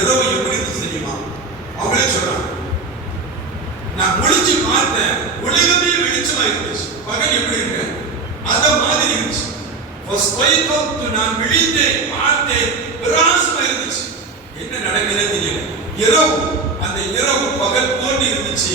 இரவு எப்படி இருந்துச்சு தெரியுமா? அவங்களே சொல்றாங்க, நான் முழிச்சு பார்த்தேன், உலகமே வெளிச்சமா இருந்துச்சு. பகல் எப்படி இருக்கு அத மாதிரி இருந்துச்சு. நான் விழித்தேன், பார்த்தேன், பிரகாசமா இருந்துச்சு. என்ன நடக்குதுன்னு தெரியல. இரவு, அந்த இரவு பகல் போன்று இருந்துச்சு,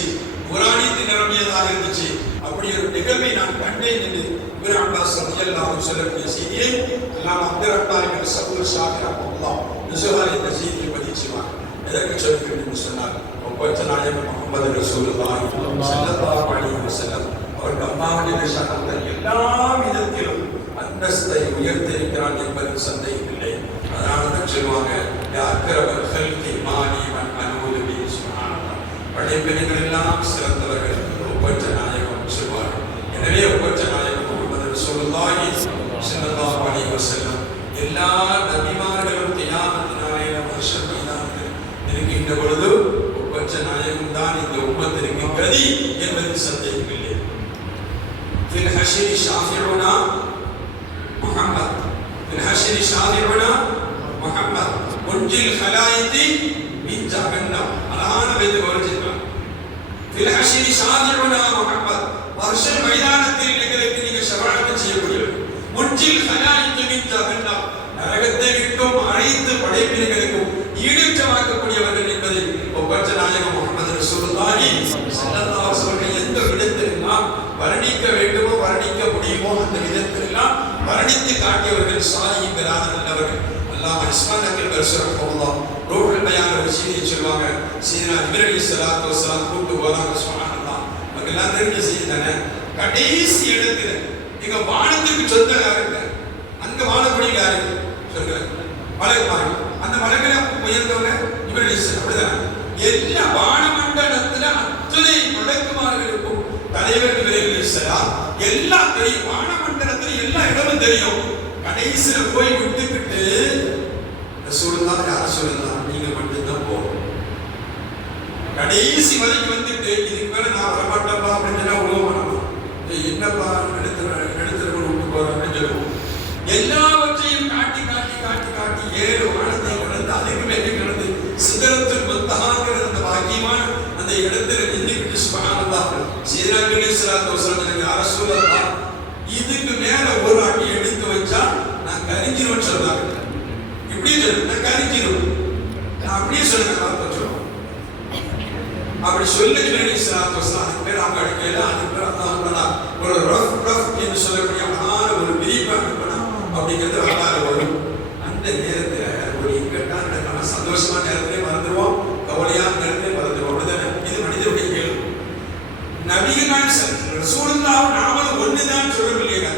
புராணித்து நிரம்பியதாக இருந்துச்சு. அப்படி ஒரு நிகழ்வை நான் கண்டேன் என்று இப்னு அப்பாஸ் ரலியல்லாஹு அன்ஹு சொல்லக்கூடிய செய்தியை அல்லாஹ் அப்துல் ரஹ்மான் சபூர் ஷாகிர் அல்லாஹ் நிசவாரி இந்த செய்தியை பதிச்சுவாங்க. எதற்கு சொல்கிறேன் என்று சொன்னார், ஒப்பற்ற நாயகம் முஹம்மது ரசூலுல்லாஹி ஸல்லல்லாஹு அலைஹி வஸல்லம் அவர்கள் அல்லாஹ்வுடைய ஷஹாதத் எல்லா விதத்திலும் அந்தஸ்தை உயர்த்தியிருக்கிறான் என்பதில் சந்தேகம் இல்லை. அதனால தான் சொல்லுவாங்க, அக்ரமல் ஹல்கி மானி மன் அனூது பி சுப்ஹானல்லாஹ், படைப்பினங்கள் எல்லாம் சிறந்தவர்கள் ஒப்பற்ற நாயகம் சொல்வார்கள். எனவே ஒப்பற்ற நாயகம் முஹம்மது ரசூலுல்லாஹி ஸல்லல்லாஹு அலைஹி வஸல்லம் எல்லா நபிமார்களும் கியாமத் நாளையில மஹ்ஷர் மைதானத்தில் இருக்கின்ற பொழுது ஒப்பற்ற நாயகம் தான் இந்த உம்மத்திற்கு கதி என்பதில் சந்தேகம் இல்லை. ஃபில் ஹஷ்ரி ஷாஃபிஉனா முஹம்மத், ஃபில் ஹஷ்ரி ஷாஃபிஉனா முஹம்மத் முன்ஜில் ஹலாயிதி மின் ஜஹன்னம். அழகான வைத்து வர்ணிச்சிருக்காங்க. ஃபில் ஹஷ்ரி ஷாஃபிஉனா முஹம்மத், மஹ்ஷர் மைதானத்தில் எங்களுக்கு நீங்க ஷஃபாஅத் செய்யக்கூடியவர். முன்ஜில் ஹலாயிதி மின் ஜஹன்னம், நரகத்தை விட்டும் அனைத்து படைப்பினங்களுக்கும் ஈடேற்றமாக்கக்கூடியவர்கள் என்பதை ஒப்பற்ற நாயகம் முஹம்மது ரசூலுல்லாஹி ஸல்லல்லாஹு அலைஹி வஸல்லம் எந்த விதத்திலெல்லாம் வர்ணிக்க வேண்டுமோ வர்ணிக்க முடியுமோ அந்த விதத்திலெல்லாம் வர்ணித்து காட்டியவர்கள் சாலிஹீன்களான நல்லவர்கள். அல்லாஹ் இஸ்மாயில் நபிகள் ரசூலுல்லாஹ் ரூஹுல் பயான் ஒரு செய்தியை சொல்வாங்க. சீனா ஜிப்ரீல் அலைஹிஸ்ஸலாத்து வஸலாம் கூட்டு போறாங்க. சுப்ஹானல்லாஹ், அவங்க எல்லாம் தெரிஞ்ச செய்தி தானே. கடைசி இடத்துல நீங்க வானத்துக்கு சொந்தக்காரங்க, அங்க வாழக்கூடிய யாரு சொல்றாங்க, மலைமார்கள். அந்த மலைகளை உயர்ந்தவங்க ஜிப்ரீல் அலைஹிஸ்ஸலாம். அப்படிதான் எல்லா வானமண்டலத்துல அத்தனை மலக்குமார்களுக்கும் தலைவர் ஜிப்ரீல் அலைஹிஸ்ஸலாம். எல்லாம் தெரியும், வானமண்டலத்துல எல்லா இடமும் தெரியும். கடைசியில போய் விட்டுக்கிட்டு ரசூலுல்லாஹ் யார சொல்லலாம், நீங்க மட்டும்தான் போகணும். கடைசி வரைக்கும் வந்துட்டு இதுக்கு மேல நான் வரமாட்டேன்ப்பா அப்படின்னு சொன்னா உழவ வேணாம். என்னப்பா எடுத்துட்டு விட்டு போற அப்படின்னு சொல்லுவோம். எல்லாவற்றையும் காட்டி காட்டி காட்டி காட்டி 7 வானத்தை கடந்து அதுக்கு மேலே கடந்து சிதறத்தில் மத்தஹாங்கிற அந்த பாக்கியமான அந்த இடத்துல நின்றுக்கிட்டு சுப்ஹானல்லாஹ் சீனா அலைஹிஸ்ஸலாத்து வஸலாம் யா ரசூலல்லாஹ் இதுக்கு மேல ஒரு அடி எடுத்து வச்சா நான் கரிஞ்சிருவேன்னு சொல்றாங்க. இப்படி சொல்லு, நான் கரிஞ்சிருவேன். நான் அப்படியே சொல்லுங்க, அப்படி சொல்லி அதுக்கு பேர் அவங்க அடிக்கையில அதுக்கு பேர் அதான் ஒரு ரஃப் என்று சொல்லக்கூடிய அழகான ஒரு விரிப்பை அனுப்பணும் அப்படிங்கிறது வரலாறு வரும். அந்த நேரத்தில் ஒரு இக்கட்டான நடக்காம சந்தோஷமான நேரத்திலே மறந்துடுவோம், கவலையான நேரத்திலே மறந்துடுவோம். அப்படிதானே? இது மனிதனுடைய கேள்வி. நபிகள் ரசூலுல்லாஹ் நாமளும் ஒண்ணுதான் சொல்லவில்லையா?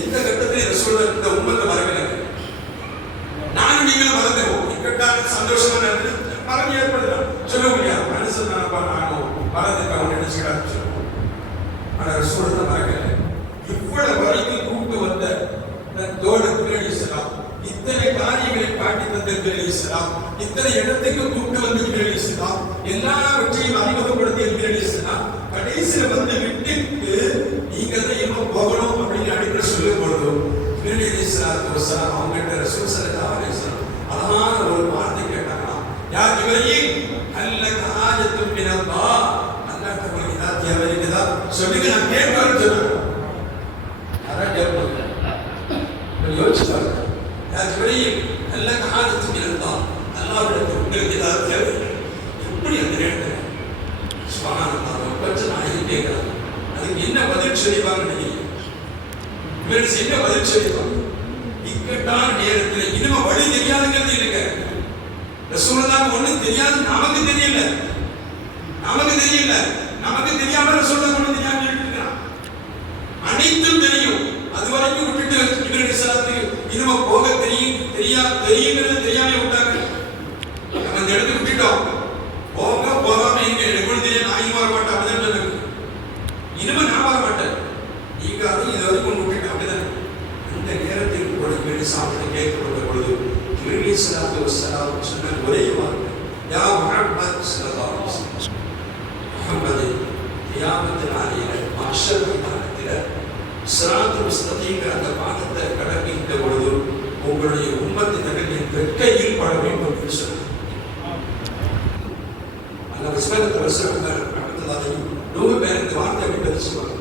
எந்த கட்டத்திலே ரசூலுல்லாஹ் இந்த உம்மத்தை வரவில்லை. நானும் நீங்களும் மறந்துடுவோம். இக்கட்டான சந்தோஷமான நேரத்தில் மறந்து ஏற்படுத்தலாம் சொல்ல முடியாது. மனுஷன் நினைப்பா நானும் மறந்துக்காக நினைச்சுக்கிறான்னு சொல்லுவோம். ஆனா ரசூலுல்லாஹ் மறக்கல. இவ்வளவு வரைக்கும் கூட்டு வந்த தோழர்கள் அலைஹிஸ்ஸலாம், இத்தனை காரியங்களை காட்டி தந்தவர்கள் அலைஹிஸ்ஸலாம், இத்தனை இடத்துக்கு கூட்டு வந்தவர்கள் அலைஹிஸ்ஸலாம், எல்லாவற்றையும் அறிமுகப்படுத்தியவர்கள் அலைஹிஸ்ஸலாம், கடைசியில் வந்து விட்டுட்டு நீங்க தான் எப்ப போகணும் அப்படின்னு அடிப்படை சொல்லும் பொழுது ஜிப்ரீல் அலைஹிஸ்ஸலாத்து வஸலாம் அவங்ககிட்ட ரசூல் ஸல்லல்லாஹு அலைஹி வஸல்லம் அழகான ஒரு வார்த்தை கேட்டாங்களாம். யா ஜிப்ரீல் அல்லக ஹாஜத்துன் மினல்லாஹ், அல்லாஹ் உங்களுக்கு ஏதாவது தேவை இருக்குதா சொல்லுங்க, நான் கேட்கிறேன்னு சொன்னாங்க. யாரா கேட்பாங்க யோசிச்சாங்க. யா ஜிப்ரீல் அல்லக ஹாஜத்துன் மினல்லாஹ், அல்லாஹ்விடத்தில் உங்களுக்கு ஏதாவது தேவை. எப்படி அந்த நேரத்தில் சுப்ஹானல்லாஹ் ஒப்பற்ற நாயகம் கேட்கிறாங்க. அதுக்கு என்ன பதில் சொல்லிவாங்க? என்ன பதில் சொல்லிவாங்க? இக்கட்டான நேரத்தில் இனிமே வழி தெரியாதுங்கிறது இல்லைங்க. ரசூலுல்லாஹ் ஒண்ணும் தெரியாது, நமக்கு தெரியல. நமக்கு தெரியாம ரசூலுல்லாஹ் ஒண்ணும் தெரியாம இருக்கிறான். அனைத்தும் தெரியும். அது வரைக்கும் விட்டுட்டு ஜிப்ரீல் அலைஹிஸ்ஸலாத்துக்கு இனிமே போக தெரியுங்கிறது தெரியாம விட்டாங்க. நம்ம இந்த இடத்துக்கு விட்டுட்டோம். போகாம எங்க எனக்கு தெரியும், நான் இனிமே வர மாட்டேன் அப்படிதான் சொல்லுங்க. இனிமே நான் வர மாட்டேன், நீங்க அது இது வரைக்கும் விட்டுட்டு அப்படிதான். இந்த நேரத்தில் ஒரு சாப்பிட்டு கேட்கப்பட்ட பொழுது ஜிப்ரீல் அலைஹிஸ்ஸலாத்து வஸலாம் சொன்ன ஒரே வார்த்தை, யா முஹம்மத் ஸல்லல்லாஹு அலைஹி வஸல்லம், முஹம்மதே கியாமத் நாளிலே மஹ்ஷர் மைதானத்திலே சிராத்துல் முஸ்தகீம் அந்த பாதத்தை கடக்கின்ற பொழுது உங்களுடைய உம்மத்தினர்கள் என் வெட்கையில் பட வேண்டும் என்று சொன்னார். சுவரத்தில் வசனங்கள் அடுத்ததாக 100 பேர் இந்த வார்த்தை எப்படி பேசுவாங்க?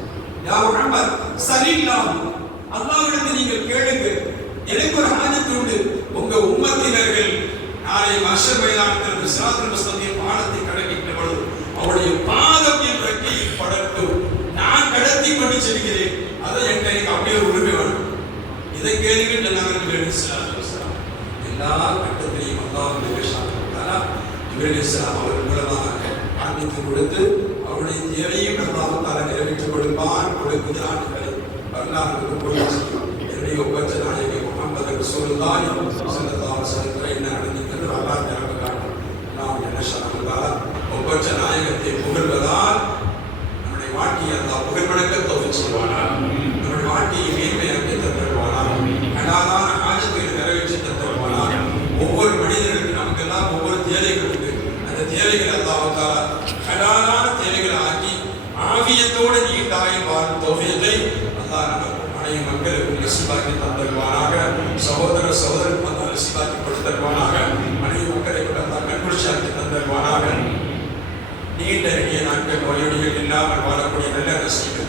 யா முஹம்மத் ஸல்லல்லாஹு அல்லாஹ்விடத்தில் நீங்கள் கேளுங்கள், எனக்கு ஒரு ஹாஜத் உண்டு. உங்க உம்மத்தினர்கள் நாளை மஹ்ஷர் மைதானத்தில் சிராத்துல் முஸ்தகீம் பாலத்தை கடக்கின்ற பொழுது அவருடைய பாதம் என் ரெக்கையில் படட்டும், நான் கடத்தி கொண்டு செல்கிறேன். அதை எனக்கு அப்படியே உரிமை வேணும். இதை கேளுங்கள் சொன்னார்கள் எல்லா கட்டத்திலையும் அல்லாஹ் இப்ராஹிம் அவர்கள் மூலமாக காண்பித்து கொடுத்து அவருடைய தேவையும் அல்லாஹ் நிறைவேற்றிக் கொடுப்பான். கொடுக்கிறான் வரலாறு போயிடுச்சு. என்னுடைய ஒப்பற்ற நாயகி முஹம்மது ரசூலுல்லாஹி ஸல்லல்லாஹு அலைஹி வஸல்லம் என்ன நடந்தது வரலாறு நமக்கு காட்டும். நாம் என்ன சொன்னாலும் ஒப்பற்ற நாயகத்தை புகழ்வதால் நம்முடைய வாழ்க்கையை அல்லாஹ் புகழ் வணக்க தௌஃபீக் செய்வானாக. நம்முடைய வாழ்க்கையை மேன்மையாக்கி தருவானாக. அழகான ஆஜத்தை நிறைவேற்றி தருவானாக. ஒவ்வொரு மனிதர்களுக்கு நமக்கெல்லாம் ஒவ்வொரு தேவைகள் உண்டு. அந்த தேவைகள் அல்லாஹ் தஆலா ஹலாலான தேவைகளை ஆக்கி ஆஃபியத்தோடு நீண்டாயில் வாழும் தௌஃபீகை அல்லாஹ் நமக்கு அனைத்து மக்களுக்கு நசீபாக்கி தந்தருவானாக. சகோதர சகோதரருக்கு அல்லாஹ் நசீபாக்கி கொடுத்தருவானாக. அனைத்து மக்களை அல்லாஹ் கண்குளிர்ச்சியாக்கி தந்தருவானாக. நீண்ட நெடிய நாட்கள் நோயொடிகள் இல்லாமல் வாழக்கூடிய நல்ல நசீபு,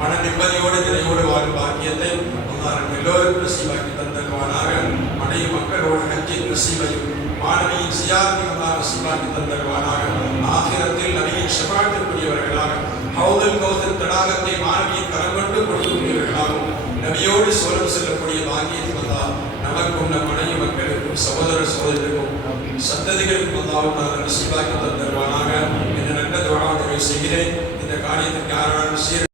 மன நிம்மதியோடு நிறையோடு வாழும் பாக்கியத்தை அல்லாஹ் எல்லோருக்கும் நசீபாக்கி தந்தருவானாக. அனைத்து மக்களோடு ஹஜ்ஜின் நசீபையும் மாணவியின் சியாரத்தையும் அல்லாஹ் நசீபாக்கி தந்தருவானாக. ஆகிரத்தில் நபியின் ஷஃபாஅத்திற்குரியவர்களாக ஹவுதுல் கௌசர் தடாகத்தை மாணவியின் கரம் கொண்டு கொடுக்கக்கூடியவர்களாகவும் நபியோடு சோழம் செல்லக்கூடிய பாக்கியத்தை அல்லாஹ் நமக்கும் நம் மனைவி மக்களுக்கும் சகோதர சகோதரிகளுக்கும் சந்ததிகளுக்கும் அல்லாஹ் நசீபாக்கி தந்தருவானாக. என்ன நல்ல துஆவை செய்கிறேன். இந்த காரியத்துக்கு யாராலும்